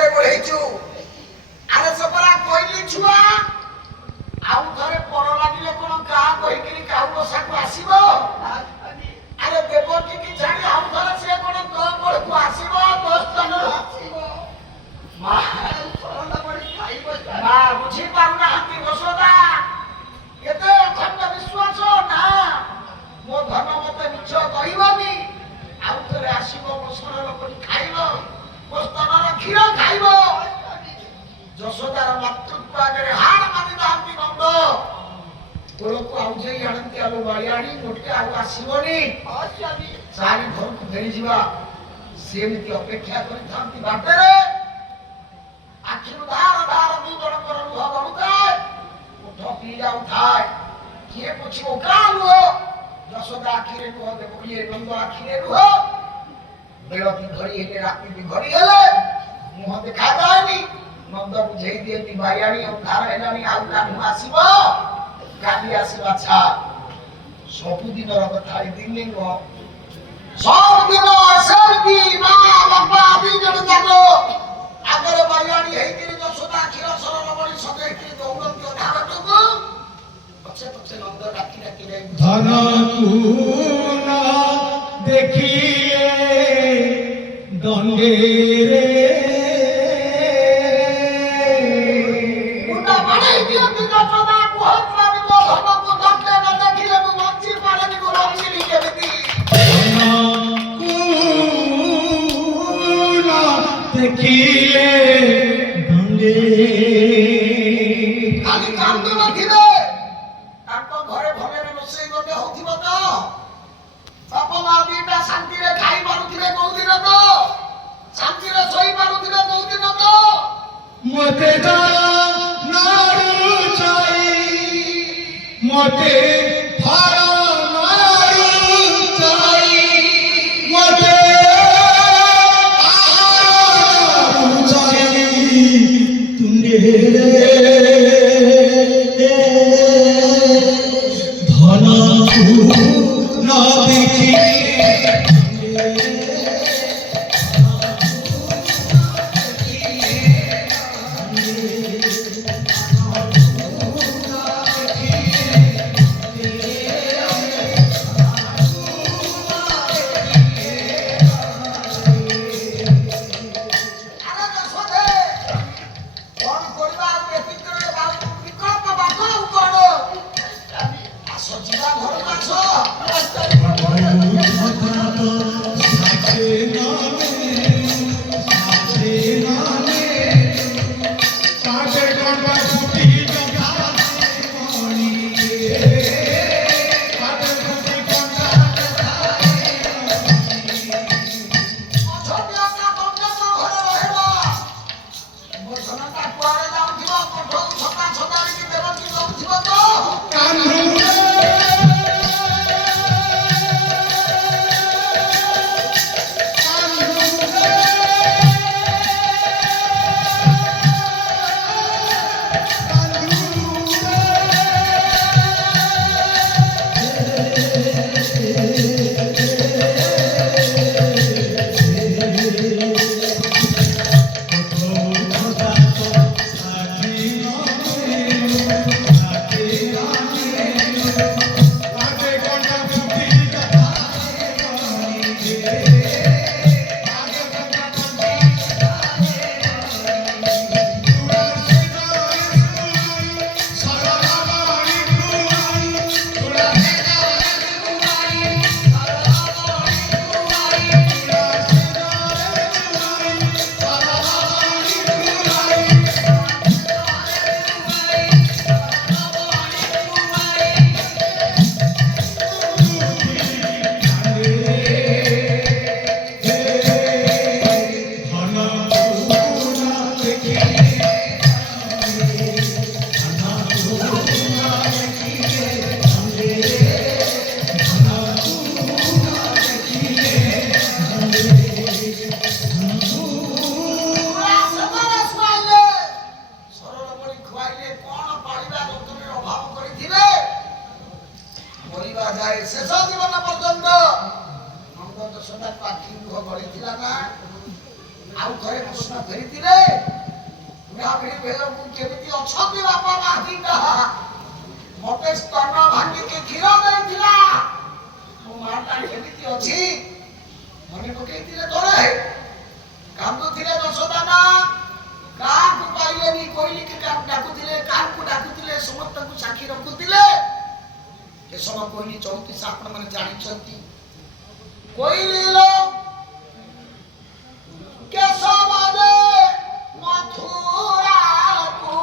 ପାଖରେ ବଢେଇଛୁ। ଆରେ ସପରା କହିଲି ଛୁଆ ଆଉ ଥରେ ପର ଲାଗିଲେ କଣ କାହା କହିକିରି କାଉ ବସାକୁ ଆସିବ? ଆରେ ଦେବକୀକି ଛାଡ଼ି ଆଉ ଥରେ ସିଏ କଣ ତୋ କୋଳକୁ ଆସିବ? ତୋ ସ୍ଥାନରେ ଆସିବ? ମା ବୁଝି ପାରୁନାହାନ୍ତି ଯଶୋଦା। ଏତେ ଅଖଣ୍ଡ ବିଶ୍ୱାସ ନା ମୋ ଧନ ମତେ ମିଛ କହିବନି। ଆଉ ଥରେ ଆସିବ ମୋ ଶରର କରି ଖାଇବ, ମୋ ସ୍ତନର କ୍ଷୀର ଖାଇବ। ଯଶୋଦାର ମାତୃତ୍ୱ ଆଗରେ ହାଡ଼ ମାନିଥାନ୍ତି ନନ୍ଦ। କୋଳକୁ ଆଉଜେଇ ଆଣନ୍ତି ଆଲୁ ବାଳିଆଣି ଗୋଟିଏ ଆଉ ଆସିବନି। ଚାରି ଘରକୁ ଫେରିଯିବା ସେମିତି ଅପେକ୍ଷା କରିଥାନ୍ତି ବାଟରେ। ଆଖିରୁ ଧାର ଧାର ଦୁଇ ଜଣଙ୍କର ଲୁହ ଗଡୁଥାଏ, ଓଠ ପିଇ ଯାଉଥାଏ। କିଏ ପୋଛିବ କାହା ଲୁହ? ଯଶୋଦା ଆଖିରେ ଲୁହ, ଦେବକୀ ନନ୍ଦ ଆଖିରେ ଲୁହ। ବେଳତି ଘଡ଼ି ହେଲେ ରାତି ବି ଘଡ଼ି ହେଲେ ମୁହଁ ଦେଖାଯାଏନି। ନନ୍ଦ ବୁଝେଇ ଦିଅନ୍ତି ବାଇଆଣି ଅନ୍ଧାର ହେଲାଣି ଆଉ କାହ୍ନୁ ଆସିବ। କାଲି ଆସିବା ଛା ସବୁଦିନର କଥା ଏ ଦିନେ ନୁହଁ। ସବୁଦିନ ସେମିତି ମା ବାପା ଦି ଜଣ ଯାକ ଆଗରେ ବାଇଆଣି ହେଇକିରି ଯଶୋଦା କ୍ଷୀର ସରଳ ବଳି ସଜେଇକିରି ଦୌଡ଼ନ୍ତି ଅଧାରଟକୁ। ପଛେ ପଛେ ନନ୍ଦ ଡାକି ଡାକି ଯାଇ ଧନକୁ ନା ଦେଖିଲେ ଦଣ୍ଡେରେ ମୁଣ୍ଡ ବାଡ଼େଇ ଦିଅନ୍ତି ଯଶୋଦା। କୁହନ୍ତି ମୋ ଧନକୁ ଦଣ୍ଡେ ନ ଦେଖିଲେ ମୁଁ ବଞ୍ଚି ପାରେନି, ମୁଁ ବଞ୍ଚିବି କେମିତି? ଧନକୁ ନା ଦେଖିଲେ ଦଣ୍ଡେରେ ଖାଲି କାନ୍ଦୁ ନଥିବେ, ତାଙ୍କ ଘରେ ଭଲରେ ରୋଷେଇ ଗୋଟେ ହଉଥିବ ତ? ବାପ ମା ଦିଟା ଶାନ୍ତିରେ ଖାଇ ପାରୁଥିବେ କୋଉଦିନ ତ? ଶାନ୍ତିରେ ଶୋଇ ପାରୁଥିବେ କୋଉଦିନ ତ? ମତେ ନାଡୁ ଚାଇ ମତେ ଫାର ନାଡୁ ଚାଇ ମତେ ଆହାର ଚାଇ ତୁଣ୍ଡେରେ ଧନକୁ ନ ଦେଖି ଆରେ ଯଶୋଦେ, କଣ କରିବା ଆଉ ଏତିକି ବୁଢା ବୁଢୀ ବେଳକୁ କେମିତି ଅଛନ୍ତି ବାପା ମା ଦିଟା ମତେ ସ୍ତନ ଭାଙ୍ଗିକି କ୍ଷୀର ଦେଇଥିଲା ମୋ ମାଟା କେମିତି ଅଛି ମନେ ପକେଇଥିଲେ ଥରେ କାନ୍ଦୁଥିଲେ ଯଶୋଦା ମା କାହାକୁ ପାଇଲେନି କୋଇଲିକି ଡାକୁଥିଲେ କାହାକୁ ଡାକୁଥିଲେ ସମସ୍ତଙ୍କୁ ସାକ୍ଷୀ ରଖୁଥିଲେ କେଶବ କୋଇଲି 34 ଆପଣ ମାନେ ଜାଣିଛନ୍ତି କୋଇଲିଲୋ କେଶବ ଯେ ମଥୁରାକୁ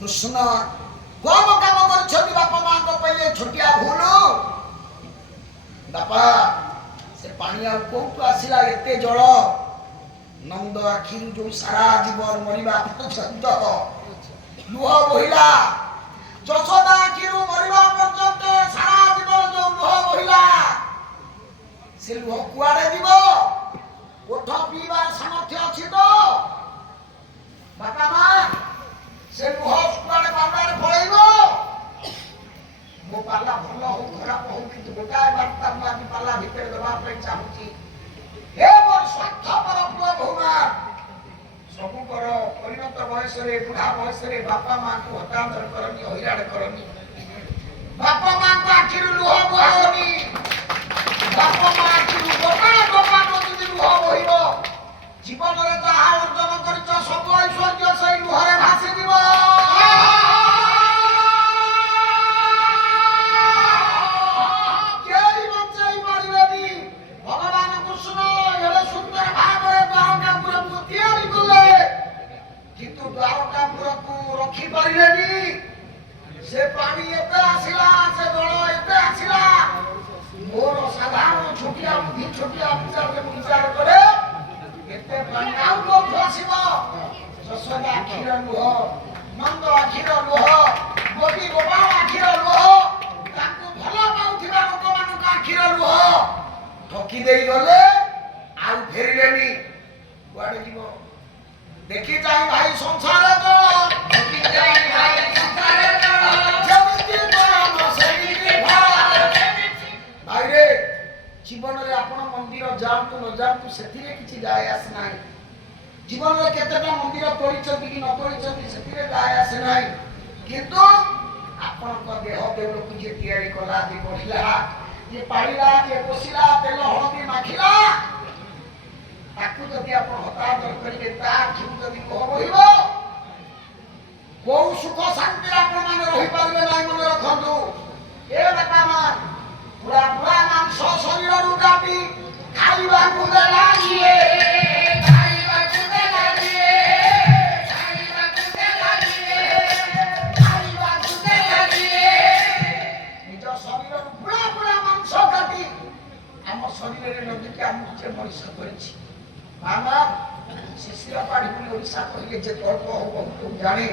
कृष्ण कम काम कर बापा माँ छोटिया भूल बापा से पानी कौटू आसला एत जल नंद आखि जो सारा जीवन मरवा पर्यंत लुह बहिला यशोदा आखि मरवा पर्यंत सारा जीवन जो लुह बहिला से लुह कुआड़े जीव ओठ पीबार सामर्थ्य अच्छी तो बापा माँ से लुह कुआड़े बाबारे पड़ेब मो पाला भल हो खराब हो कि गोटाए बार्ता मुझे पाला भितर देवाई चाहूँगी हे मोर स्वार्थपर पुआ भौमा सबुकर परिणत बयस बुढ़ा बयस बापा माँ को हतांतर करनी हईराण करनी बापा माँ को आखिर लुह बुहानी बापा माँ आखिर गोटा गोटा नदी लुह बहिब जीवन में जहाँ अर्जन कर सब ऐश्वर्य से लुहरे भासी जीव से पानी एते आसिला से जल एते आसिला मोर साधारण छोटिया बुद्धि छोटिया विचार करे एते पानी आउ को आसीबो यशोदा आखिर लुह नंद आखिर लुह गोपी गोपाल आखिर लुह ताकू भला पाउथिबा लोक मानक आखिर लुह ठकी देई गले आउ फेरिलेनी कुआडे जीवो देखि जाई भाई संसार चल देखि जाई भाई संसार जीवन में आपण मंदिर जातु न जातु से किसी जाए आस ना जीवन में केतेटा मंदिर तोड़ी कि न तोड़ी से जाए आस ना किंतु आपण देह देव को जे तैयारी कला जे बढ़िला जे पाड़िला जे पोषिला तेल हलदी माखिला ताकू जदि आपण हतादर करिवे ता खिम जदि कह बहिबो को सुख शांति आपण माने रहि पारबे नै ଏ ବେଟା ମା ପୁରା ପୁରା ମାଂସ ଶରୀରରୁ କାଟି ଖାଇବାକୁ ଦେଲା ଇଏ ଖାଇବାକୁ ଦେଲା ଇଏ ଖାଇବାକୁ ଦେଲା ଇଏ ଖାଇବାକୁ ଦେଲା ଇଏ ନିଜ ଶରୀରରୁ ପୁରା ପୁରା ମାଂସ କାଟି ଆମ ଶରୀରରେ ଲଗେଇକି ଆମକୁ ଯେ ମଣିଷ କରିଛି ମାମା ଶିଶିର ପାଢି ବୋଲି ଓଡ଼ିଶା କହିଲେ ଯେ ଗର୍ବ ହବ ମୁଁ ଜାଣେ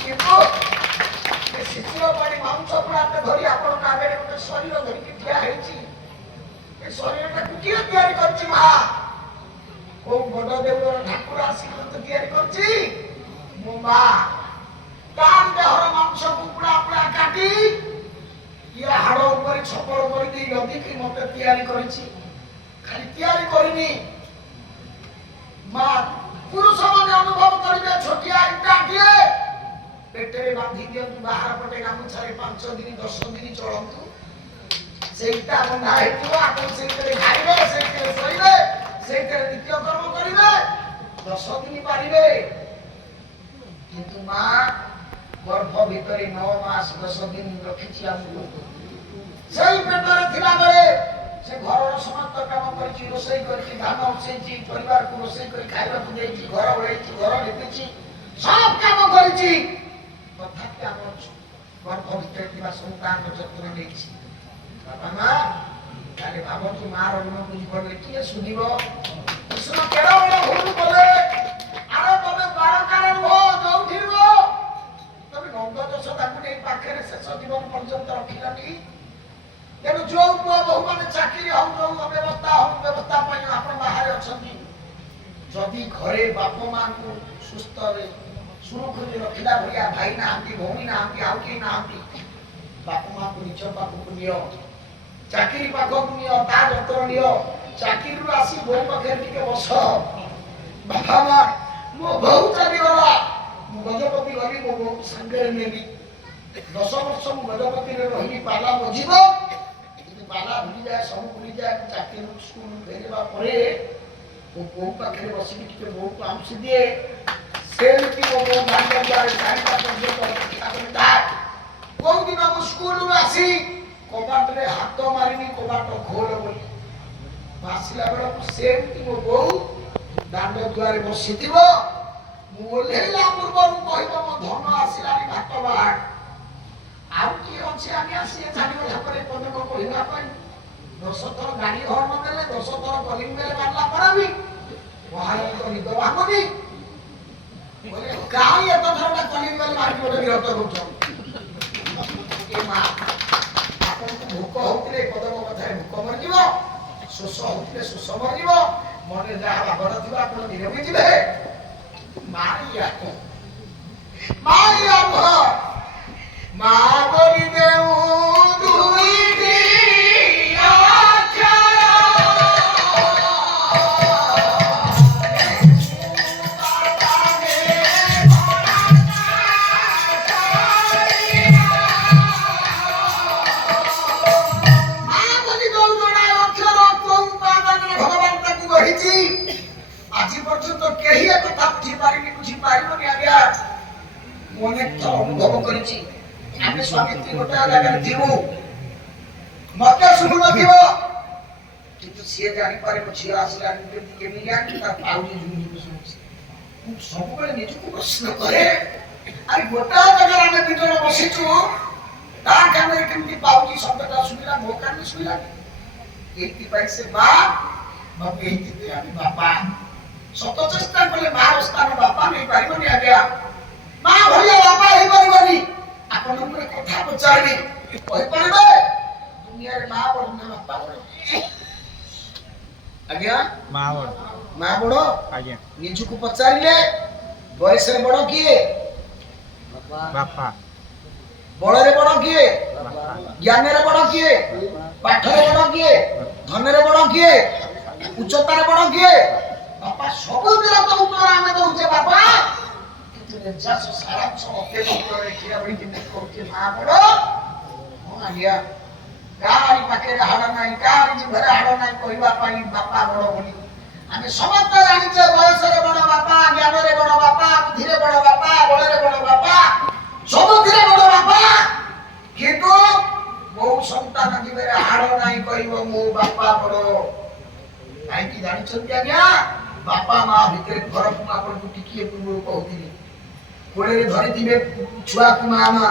କିନ୍ତୁ ଶିଶିର ପାଢି ମାଂସ ପୁରାଟେ ଧରି ଆପଣଙ୍କ ଆଗରେ ଗୋଟେ ଶରୀର ଧରିକି ଠିଆ ହେଇଛି ଏ ଶରୀରଟାକୁ କିଏ ତିଆରି କରିଛି ମା କୋଉ ବଡ ଦେଉଳର ଠାକୁର ଆସିକି ମତେ ତିଆରି କରିଛି ମୋ ମା ତାର ଦେହର ମାଂସକୁ ପୁରା ପୁରା କାଟି ଇଏ ହାଡ଼ ଉପରେ ଛପର କରିଦେଇ ଲଦିକି ମତେ ତିଆରି କରିଛି ଖାଲି ତିଆରି କରିନି ମା ପୁରୁଷମାନେ ଅନୁଭବ କରିବେ ଛୋଟିଆ ଇଟାଟିଏ ପେଟରେ ବାନ୍ଧି ଦିଅନ୍ତୁ ବାହାର ପଟେ ଗାମୁଛାରେ 5 ଦିନ 10 ଦିନ ଚଳନ୍ତୁ ସେଇଟା ବନ୍ଧା ହେଇଥିବ ଆପଣ ସେଇଥିରେ ଖାଇବେ ସେଇଥିରେ ଶୋଇବେ ସେଇଥିରେ ନିତ୍ୟକର୍ମ କରିବେ 10 ଦିନ ପାରିବେ କିନ୍ତୁ ମା ଗର୍ଭ ଭିତରେ 9 ମାସ 10 ଦିନ ରଖିଛି ଆମକୁ ସେଇ ପେଟରେ ଥିଲାବେଳେ ସେ ଘରର ସମସ୍ତ କାମ କରିଛି ରୋଷେଇ କରିଛି ଧାନ ଉସେଇଛି ପରିବାରକୁ ରୋଷେଇ କରି ଖାଇବାକୁ ଦେଇଛି ଘର ଓଳେଇଛି ଘର ଲିପିଛି ସବ କାମ କରିଛି ତଥାପି ଆମ ଗର୍ଭ ଭିତରେ ଥିବା ସନ୍ତାନର ଯତ୍ନ ନେଇଛି ବାପା ମା ତାହେଲେ ଭାବନ୍ତୁ ମାର ଋଣ ବୁଝିପାରିଲେ କିଏ ଶୁଣିବ କୃଷ୍ଣ କେଡ ବଡ ଭୁଲ କଲେ ଆରେ ତମେ ବାରକାର ରୁହ ଯୋଉଠି ରୁହ ତମେ ନନ୍ଦ ଯଶୋଦାଙ୍କୁ ନେଇ ପାଖରେ ଶେଷ ଜୀବନ ପର୍ଯ୍ୟନ୍ତ ରଖିଲନି ତେଣୁ ଯୋଉ ପୁଅ ବୋହୂ ମାନେ ଚାକିରି ହଉ ଯୋଉ ଅବ୍ୟବସ୍ଥା ହଉ ବ୍ୟବସ୍ଥା ପାଇଁ ଆପଣ ବାହାରେ ଅଛନ୍ତି ଯଦି ଘରେ ବାପ ମାଙ୍କୁ ସୁସ୍ଥରେ ସୁରୁଖୁରୁରେ ରଖିଲା ଭଳିଆ ଭାଇ ନାହାନ୍ତି ଭଉଣୀ ନାହାନ୍ତି ଆଉ କେହି ନାହାନ୍ତି ବାପ ମାଙ୍କୁ ନିଜ ପାଖକୁ ନିଅ ଚାକିରି ପାଖକୁ ନିଅ ତା ଯତ୍ନ ନିଅ ଚାକିରିରୁ ଆସି ବୋହୂ ପାଖରେ ଟିକେ ବସ ବାପା ମା ମୋ ବୋହୂ ଚାଲିଗଲା ମୁଁ ଗଜପତି ଗଲି ମୋ ବୋହୂ ସାଙ୍ଗରେ ନେଲି 10 ବର୍ଷ ମୁଁ ଗଜପତିରେ ରହିଲି ପାଲା ମଜିବ ପାଲା ଭୁଲିଯାଏ ସବୁ ଭୁଲିଯାଏ ଚାକିରି ସ୍କୁଲ ଫେରିବା ପରେ ମୋ ବୋଉ ପାଖରେ ବସିକି ଟିକେ ବୋଉକୁ ଆଉଁସି ଦିଏ ସେମିତି ମୋ ବୋଉ ଭାଗ୍ୟ ଦ୍ୱାରେ 4ଟା ପର୍ଯ୍ୟନ୍ତ କୋଉ ଦିନ ମୁଁ ସ୍କୁଲରୁ ଆସି କବାଟରେ ହାତ ମାରିନି କବାଟ ଖୋଲ ବୋଲି ଆସିଲା ବେଳକୁ ସେମିତି ମୋ ବୋଉ ଦାଣ୍ଡ ଦୁଆରେ ବସିଥିବ ମୁଁ ଓହ୍ଲେଇଲା ପୂର୍ବରୁ କହିବ ମୋ ଧନ ଆସିଲାଣି ଭାତ ବାହାଡ ଆଉ କିଏ ଅଛି ଆମେ ଆସି ଛାଡ଼ିଗଲା ପରେ ପଦକ କହିବା ପାଇଁ 10 ଥର ଗାଡି ହର୍ଣ୍ଣ ଦେଲେ 10 ଥର କଲିଂ ବେଲ୍ ମାରିଲା ପରେ ବି ମହାରାଜ ନିଦ ଭାଙ୍ଗୁନି ବୋଲେ କାହିଁ ଏତ ଥରଟା କଲିଂ ବେଲ୍ ମାରିକି ଗୋଟେ ବିରକ୍ତ କରୁଛ ଏ ମା ଆପଣଙ୍କୁ ଭୋକ ହଉଥିଲେ ପଦକ କଥାରେ ଭୋକ ମରିଯିବ ଶୋଷ ହଉଥିଲେ ଶୋଷ ମରିଯିବ ମନରେ ଯାହା ଭାବନା ଥିବ ଆପଣ ନିରବି ଯିବେ ମାଇଆ ମା ବଳି ଦେଉ ଦୁଇଟି ଆଜି ପର୍ଯ୍ୟନ୍ତ କେହି ଏ କଥା ବୁଝିପାରିନି ବୁଝିପାରିବନି ଆଜ୍ଞା ମୁଁ ଅନେକ ଥର ଅନୁଭବ କରିଛି ଆମେ ସ୍ୱାମୀ ସ୍ତ୍ରୀ ଗୋଟେ ଜାଗାରେ ଥିବୁ ମତେ ଶୁଣୁନଥିବ କିନ୍ତୁ ସିଏ ଜାଣିପାରେ ମୋ ଝିଅ ଆସିଲାଣି କେମିତି ଜାଣି ତା ପାଉଜି ଝୁମଝୁମ ଶୁଣୁଛି ମୁଁ ସବୁବେଳେ ନିଜକୁ ପ୍ରଶ୍ନ କରେ ଆରେ ଗୋଟା ଜାଗାରେ ଆମେ 2 ଜଣ ବସିଛୁ ତା କାନରେ କେମିତି ପାଉଜି ଶବ୍ଦଟା ଶୁଣିଲା ମୋ କାନରେ ଶୁଣିଲାନି ଏଇଥିପାଇଁ ସେ ମା ବାପା ଏଇଥିପାଇଁ ଆମେ ବାପା ସତ ଚେଷ୍ଟା କଲେ ମାର ସ୍ଥାନ ବାପା ନେଇପାରିବନି ଆଜ୍ଞା ମା ଭଳିଆ ବାପା ହେଇପାରିବନି ଆପଣଙ୍କୁ ଗୋଟେ କଥା ପଚାରିବି କହିପାରିବେ ଦୁନିଆରେ ମା ବଡ଼ ନା ବାପା ବଡ଼ ଆଜ୍ଞା ମା ବଡ଼ ଆଜ୍ଞା ନିଜକୁ ପଚାରିଲେ ବୟସରେ ବଡ଼ କିଏ ବାପା ବଳରେ ବଡ଼ କିଏ ବାପା ଜ୍ଞାନରେ ବଡ଼ କିଏ ପାଠରେ ବଡ଼ କିଏ ଧନରେ ବଡ଼ କିଏ ଉଚ୍ଚତାରେ ବଡ଼ କିଏ ବାପା ସବୁଥିରେ ତ ଉତ୍ତର ଆମେ ଦଉଛେ ବାପା କିନ୍ତୁ ନିର୍ଯାସ ସାରାଂଶ ଅତେ ଉତ୍ତରରେ ଠିଆ ହୋଇ ଯେମିତି କହୁଛେ ମା ବଡ଼ ହଁ ଆଜ୍ଞା କାହାରି ପାଖରେ ହାଡ଼ ନାହିଁ କାହାରି ଜିଭରେ ହାଡ଼ ନାହିଁ କହିବା ପାଇଁ ବାପା ବଡ଼ ବୋଲି ଆମେ ସମସ୍ତେ ଜାଣିଛେ ବୟସରେ ବଡ଼ ବାପା ଜ୍ଞାନରେ ବଡ଼ ବାପା ବୁଦ୍ଧିରେ ବଡ଼ ବାପା ବଳରେ ବଡ଼ ବାପା ସବୁଥିରେ ବଡ଼ ବାପା କିନ୍ତୁ ସେବା କର। କାହିଁକି ଜାଣିଛନ୍ତି ଆଜ୍ଞା? ବାପା ମା ଭିତରେ ଫରକ ମୁଁ ଆପଣଙ୍କୁ ଟିକିଏ ପୂର୍ବରୁ କହୁଥିଲି। କୋଳରେ ଧରିଥିବେ ଛୁଆକୁ ମା ମା,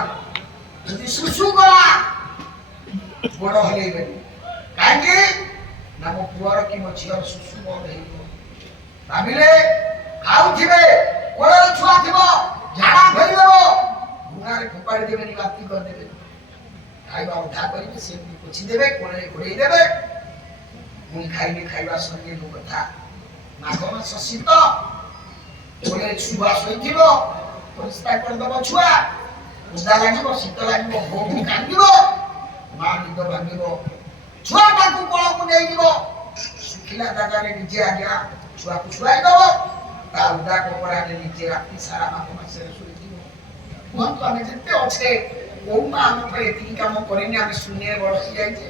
ଯଦି ଶୁଶୁ କଲା ଗୋଡ ହଲେଇବେନି। କାହିଁକି ନା ମୋ ପୁଅର କି ମୋ ଝିଅର ଶୁଶୁ ବନ୍ଦ ହେଇଯିବ। ଭାବିଲେ ଖାଉଥିବେ, କୋଳରେ ଛୁଆ ଥିବ, ଝାଡା ଫେରିଦେବ, ଭୁଙ୍ଗାରେ ଫୋପାଡ଼ି ଦେବେନି, ବାନ୍ତି କରିଦେବେ। ଖାଇବା ଅଧା କରିବେ, ସେମିତି ପୋଛିଦେବେ, କୋଳରେ ଘୋଡେଇ ଦେବେ। ପୁଣି ଖାଇବେ, ଖାଇବା ସରିଲେ କଥା। ମାଘ ମାସ ଶୀତ, କୋଳରେ ଛୁଆ ଶୋଇଥିବ, ପରିସ୍କାର କରିଦବ ଛୁଆ, ଓଦା ଲାଗିବ, ଶୀତ ଲାଗିବ, ବୋଉ କାନ୍ଦିବ, ମା ନିଦ ଭାଙ୍ଗିବ, ଛୁଆ ତାକୁ କୋଳକୁ ନେଇଯିବ, ଶୁଖିଲା ଜାଗାରେ ନିଜେ ଆଜ୍ଞା ଛୁଆକୁ ଶୁଆଇ ଦବ, ତା ଓଦା କପଡାରେ ନିଜେ ରାତି ସାରା ମାଘ ମାସରେ ଶୋଇଥିବ। କୁହନ୍ତୁ ଆମେ ଯେତେ ଅଛେ, କୋଉ ମା ଆମ ପାଇଁ ଏତିକି କାମ କରେନି? ଆମେ ଶୂନ୍ୟରେ ବସି ଯାଇଛେ।